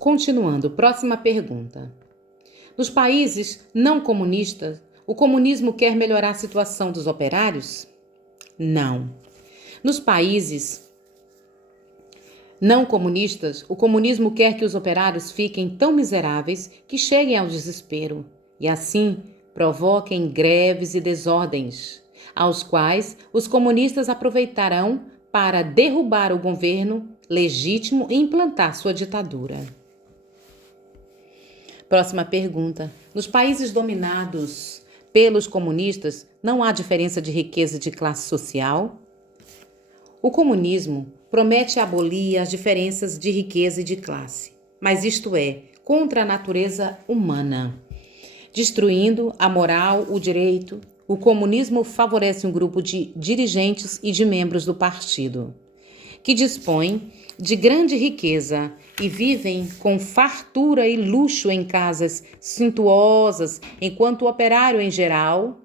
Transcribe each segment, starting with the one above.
Continuando, próxima pergunta. Nos países não comunistas, o comunismo quer melhorar a situação dos operários? Não. Nos países não comunistas, o comunismo quer que os operários fiquem tão miseráveis que cheguem ao desespero e, assim, provoquem greves e desordens, aos quais os comunistas aproveitarão para derrubar o governo legítimo e implantar sua ditadura. Próxima pergunta. Nos países dominados pelos comunistas, não há diferença de riqueza e de classe social? O comunismo promete abolir as diferenças de riqueza e de classe, mas isto é, contra a natureza humana. Destruindo a moral, o direito, o comunismo favorece um grupo de dirigentes e de membros do partido, que dispõem de grande riqueza e vivem com fartura e luxo em casas suntuosas, enquanto o operário em geral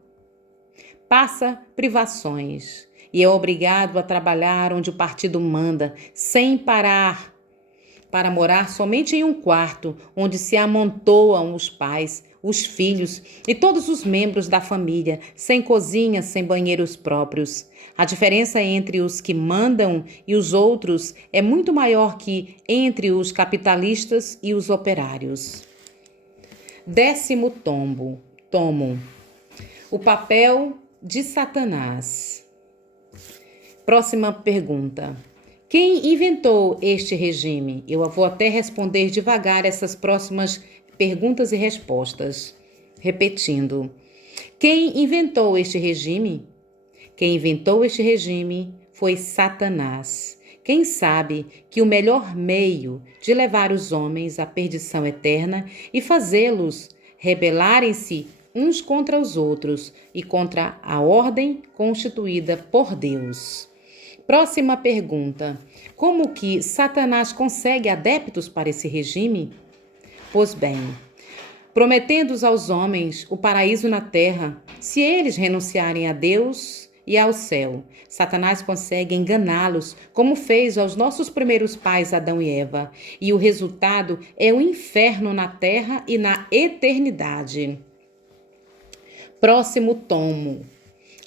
passa privações e é obrigado a trabalhar onde o partido manda, sem parar, para morar somente em um quarto, onde se amontoam os pais, os filhos e todos os membros da família, sem cozinha, sem banheiros próprios. A diferença entre os que mandam e os outros é muito maior que entre os capitalistas e os operários. 10º tomo. O papel de Satanás. Próxima pergunta. Quem inventou este regime? Eu vou até responder devagar essas próximas perguntas e respostas. Repetindo. Quem inventou este regime? Quem inventou este regime foi Satanás. Quem sabe que o melhor meio de levar os homens à perdição eterna e fazê-los rebelarem-se uns contra os outros e contra a ordem constituída por Deus. Próxima pergunta. Como que Satanás consegue adeptos para esse regime? Pois bem, prometendo aos homens o paraíso na terra, se eles renunciarem a Deus e ao céu, Satanás consegue enganá-los, como fez aos nossos primeiros pais Adão e Eva, e o resultado é o inferno na terra e na eternidade. Próximo tomo.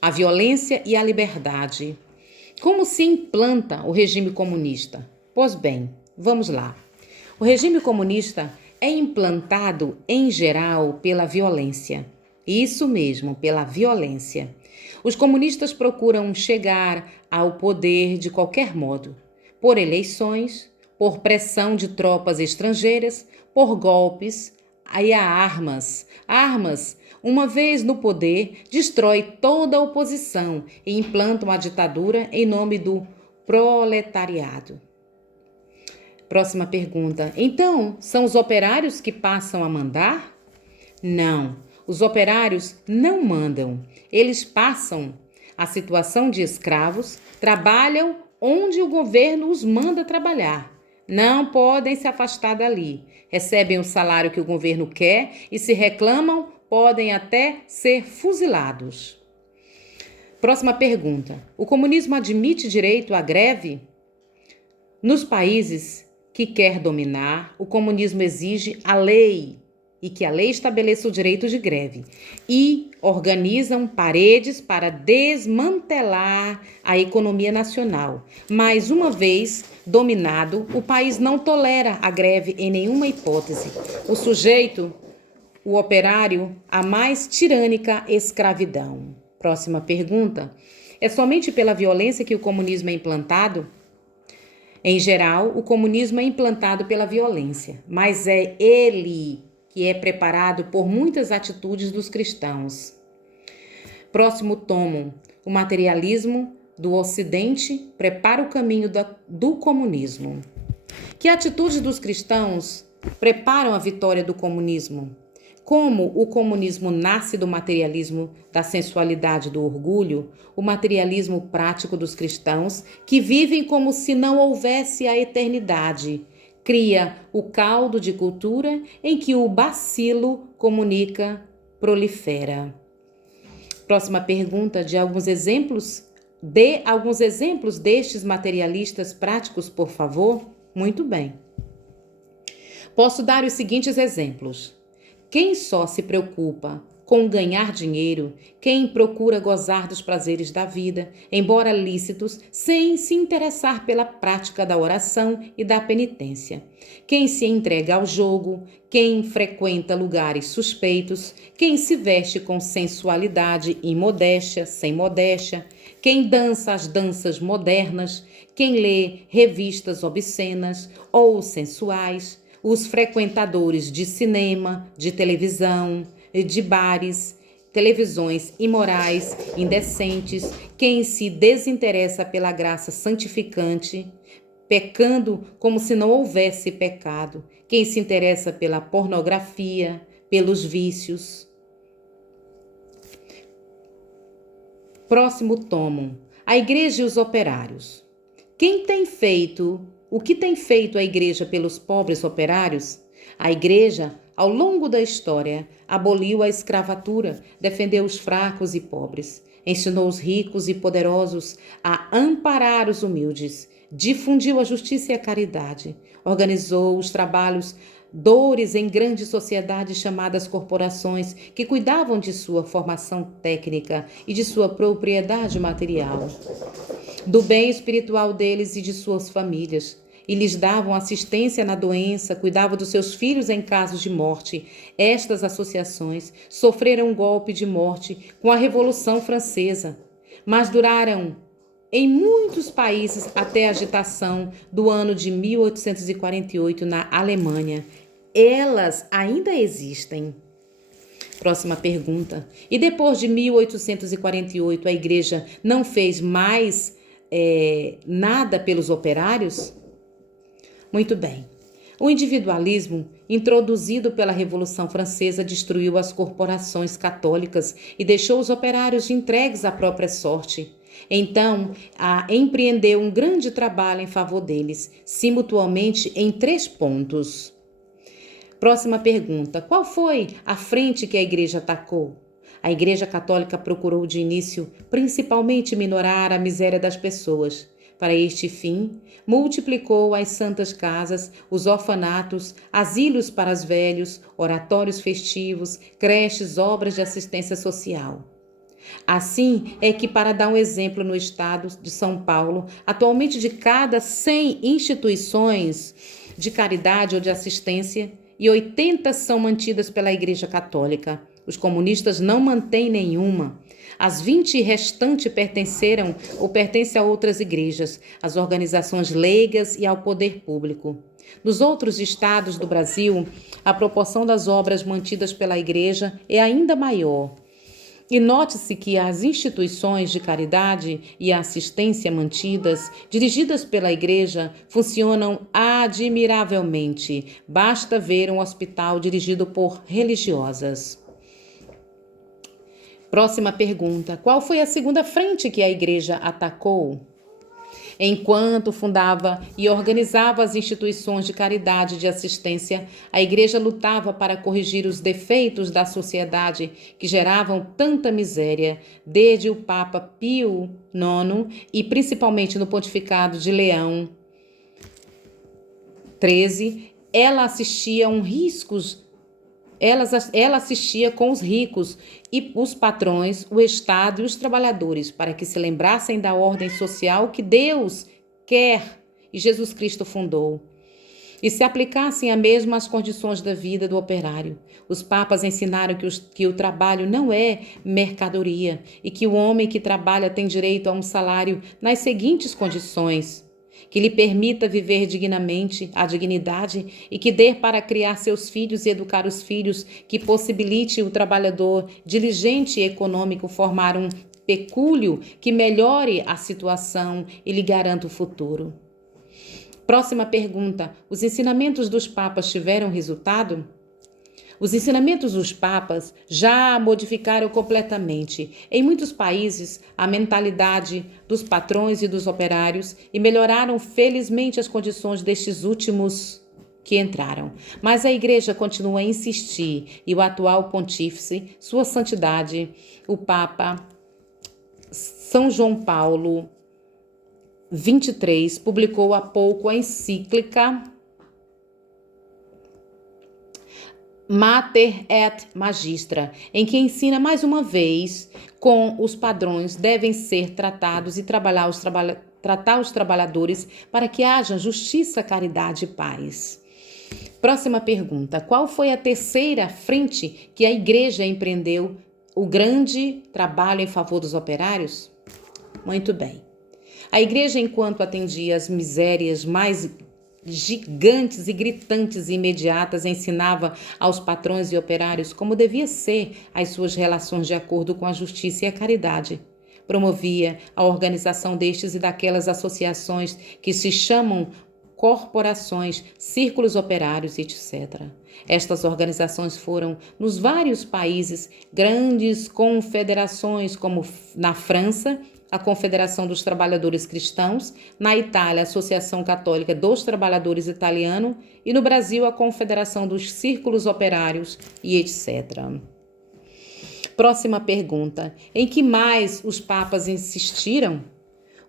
A violência e a liberdade. Como se implanta o regime comunista? Pois bem, vamos lá. O regime comunista é implantado, em geral, pela violência. Isso mesmo, pela violência. Os comunistas procuram chegar ao poder de qualquer modo, por eleições, por pressão de tropas estrangeiras, por golpes e a armas. Armas, uma vez no poder, destrói toda a oposição e implanta uma ditadura em nome do proletariado. Próxima pergunta. Então, são os operários que passam a mandar? Não, os operários não mandam. Eles passam a situação de escravos, trabalham onde o governo os manda trabalhar. Não podem se afastar dali. Recebem o salário que o governo quer e, se reclamam, podem até ser fuzilados. Próxima pergunta. O comunismo admite direito à greve? Nos países que quer dominar, o comunismo exige a lei e que a lei estabeleça o direito de greve e organizam paredes para desmantelar a economia nacional. Mas, uma vez dominado, o país não tolera a greve em nenhuma hipótese. O sujeito, o operário, a mais tirânica escravidão. Próxima pergunta. É somente pela violência que o comunismo é implantado? Em geral, o comunismo é implantado pela violência, mas é ele que é preparado por muitas atitudes dos cristãos. Próximo tomo. O materialismo do Ocidente prepara o caminho do comunismo. Que atitudes dos cristãos preparam a vitória do comunismo? Como o comunismo nasce do materialismo da sensualidade do orgulho, o materialismo prático dos cristãos, que vivem como se não houvesse a eternidade, cria o caldo de cultura em que o bacilo comunica, prolifera. Próxima pergunta, Dê alguns exemplos destes materialistas práticos, por favor. Muito bem. Posso dar os seguintes exemplos. Quem só se preocupa com ganhar dinheiro, quem procura gozar dos prazeres da vida, embora lícitos, sem se interessar pela prática da oração e da penitência. Quem se entrega ao jogo, quem frequenta lugares suspeitos, quem se veste com sensualidade e modéstia, sem modéstia, quem dança as danças modernas, quem lê revistas obscenas ou sensuais, os frequentadores de cinema, de televisão, de bares, televisões imorais, indecentes, quem se desinteressa pela graça santificante, pecando como se não houvesse pecado, quem se interessa pela pornografia, pelos vícios. Próximo tomo. A Igreja e os Operários. O que tem feito a Igreja pelos pobres operários? A Igreja, ao longo da história, aboliu a escravatura, defendeu os fracos e pobres, ensinou os ricos e poderosos a amparar os humildes, difundiu a justiça e a caridade, organizou os trabalhos dores em grandes sociedades chamadas corporações que cuidavam de sua formação técnica e de sua propriedade material, do bem espiritual deles e de suas famílias, e lhes davam assistência na doença, cuidavam dos seus filhos em casos de morte. Estas associações sofreram um golpe de morte com a Revolução Francesa, mas duraram em muitos países até a agitação do ano de 1848 na Alemanha. Elas ainda existem. Próxima pergunta. E depois de 1848, a Igreja não fez mais nada pelos operários? Muito bem. O individualismo, introduzido pela Revolução Francesa, destruiu as corporações católicas e deixou os operários entregues à própria sorte. Então, empreendeu um grande trabalho em favor deles, simultaneamente em 3 pontos. Próxima pergunta. Qual foi a frente que a Igreja atacou? A Igreja Católica procurou de início principalmente minorar a miséria das pessoas. Para este fim, multiplicou as santas casas, os orfanatos, asilos para os velhos, oratórios festivos, creches, obras de assistência social. Assim é que, para dar um exemplo, no estado de São Paulo, atualmente de cada 100 instituições de caridade ou de assistência, e 80 são mantidas pela Igreja Católica. Os comunistas não mantêm nenhuma. As 20 restantes pertenceram ou pertencem a outras igrejas, às organizações leigas e ao poder público. Nos outros estados do Brasil, a proporção das obras mantidas pela Igreja é ainda maior. E note-se que as instituições de caridade e assistência mantidas, dirigidas pela Igreja, funcionam admiravelmente. Basta ver um hospital dirigido por religiosas. Próxima pergunta. Qual foi a segunda frente que a Igreja atacou? Enquanto fundava e organizava as instituições de caridade e de assistência, a Igreja lutava para corrigir os defeitos da sociedade que geravam tanta miséria, desde o Papa Pio IX e principalmente no pontificado de Leão XIII, ela assistia com os ricos e os patrões, o Estado e os trabalhadores, para que se lembrassem da ordem social que Deus quer e Jesus Cristo fundou, e se aplicassem a mesma às condições da vida do operário. Os papas ensinaram que o trabalho não é mercadoria e que o homem que trabalha tem direito a um salário nas seguintes condições: que lhe permita viver dignamente, a dignidade, e que dê para criar seus filhos e educar os filhos, que possibilite o trabalhador diligente e econômico formar um pecúlio que melhore a situação e lhe garanta o futuro. Próxima pergunta. Os ensinamentos dos papas tiveram resultado? Os ensinamentos dos papas já modificaram completamente, em muitos países, a mentalidade dos patrões e dos operários e melhoraram felizmente as condições destes últimos que entraram. Mas a Igreja continua a insistir e o atual pontífice, Sua Santidade, o Papa São João Paulo XXIII, publicou há pouco a encíclica Mater et Magistra, em que ensina mais uma vez com os padrões devem ser tratados e tratar os trabalhadores para que haja justiça, caridade e paz. Próxima pergunta. Qual foi a terceira frente que a igreja empreendeu o grande trabalho em favor dos operários? Muito bem. A igreja, enquanto atendia às misérias mais gigantes e gritantes e imediatas, ensinava aos patrões e operários como devia ser as suas relações de acordo com a justiça e a caridade. Promovia a organização destes e daquelas associações que se chamam corporações, círculos operários, etc. Estas organizações foram, nos vários países, grandes confederações, como na França, a Confederação dos Trabalhadores Cristãos, na Itália, a Associação Católica dos Trabalhadores Italiano e no Brasil, a Confederação dos Círculos Operários e etc. Próxima pergunta. Em que mais os papas insistiram?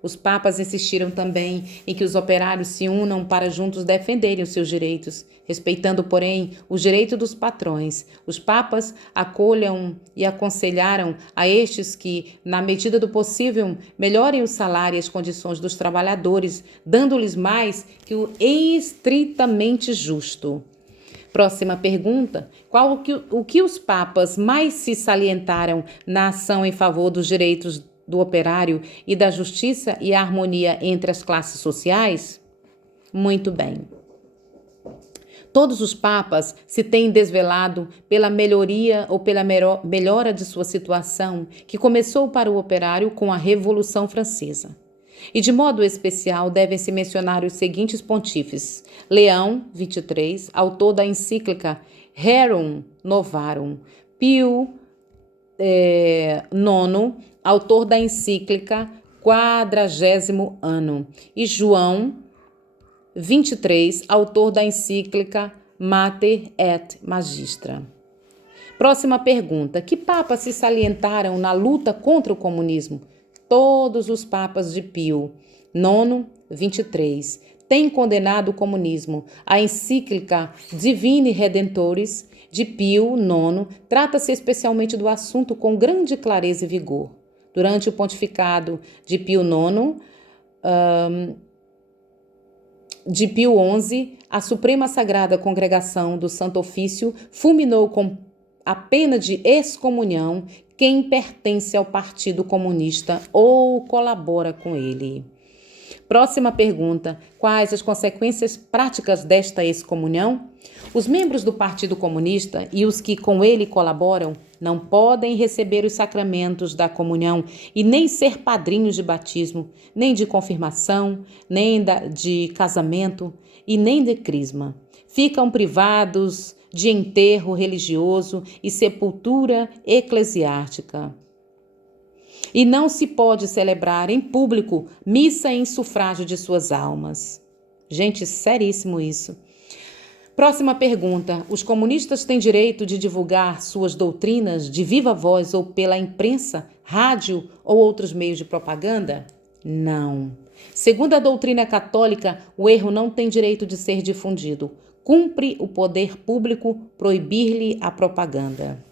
Os papas insistiram também em que os operários se unam para juntos defenderem os seus direitos, respeitando, porém, os direitos dos patrões. Os papas acolham e aconselharam a estes que, na medida do possível, melhorem o salário e as condições dos trabalhadores, dando-lhes mais que o estritamente justo. Próxima pergunta. O que os papas mais se salientaram na ação em favor dos direitos do operário e da justiça e a harmonia entre as classes sociais? Muito bem. Todos os papas se têm desvelado pela melhoria ou pela melhora de sua situação, que começou para o operário com a Revolução Francesa. E de modo especial devem-se mencionar os seguintes pontífices: Leão XXIII, autor da encíclica Rerum Novarum; Pio IX, autor da encíclica 40º Anno; e João XXIII, autor da encíclica Mater et Magistra. Próxima pergunta. Que papas se salientaram na luta contra o comunismo? Todos os papas de Pio IX, XXIII, têm condenado o comunismo. A encíclica Divini Redemptoris de Pio IX trata-se especialmente do assunto com grande clareza e vigor. Durante o pontificado de Pio IX, de Pio XI, a Suprema Sagrada Congregação do Santo Ofício fulminou com a pena de excomunhão quem pertence ao Partido Comunista ou colabora com ele. Próxima pergunta. Quais as consequências práticas desta excomunhão? Os membros do Partido Comunista e os que com ele colaboram não podem receber os sacramentos da comunhão e nem ser padrinhos de batismo, nem de confirmação, nem de casamento e nem de crisma. Ficam privados de enterro religioso e sepultura eclesiástica. E não se pode celebrar em público missa em sufrágio de suas almas. Gente, seríssimo isso. Próxima pergunta. Os comunistas têm direito de divulgar suas doutrinas de viva voz ou pela imprensa, rádio ou outros meios de propaganda? Não. Segundo a doutrina católica, o erro não tem direito de ser difundido. Cumpre o poder público proibir-lhe a propaganda.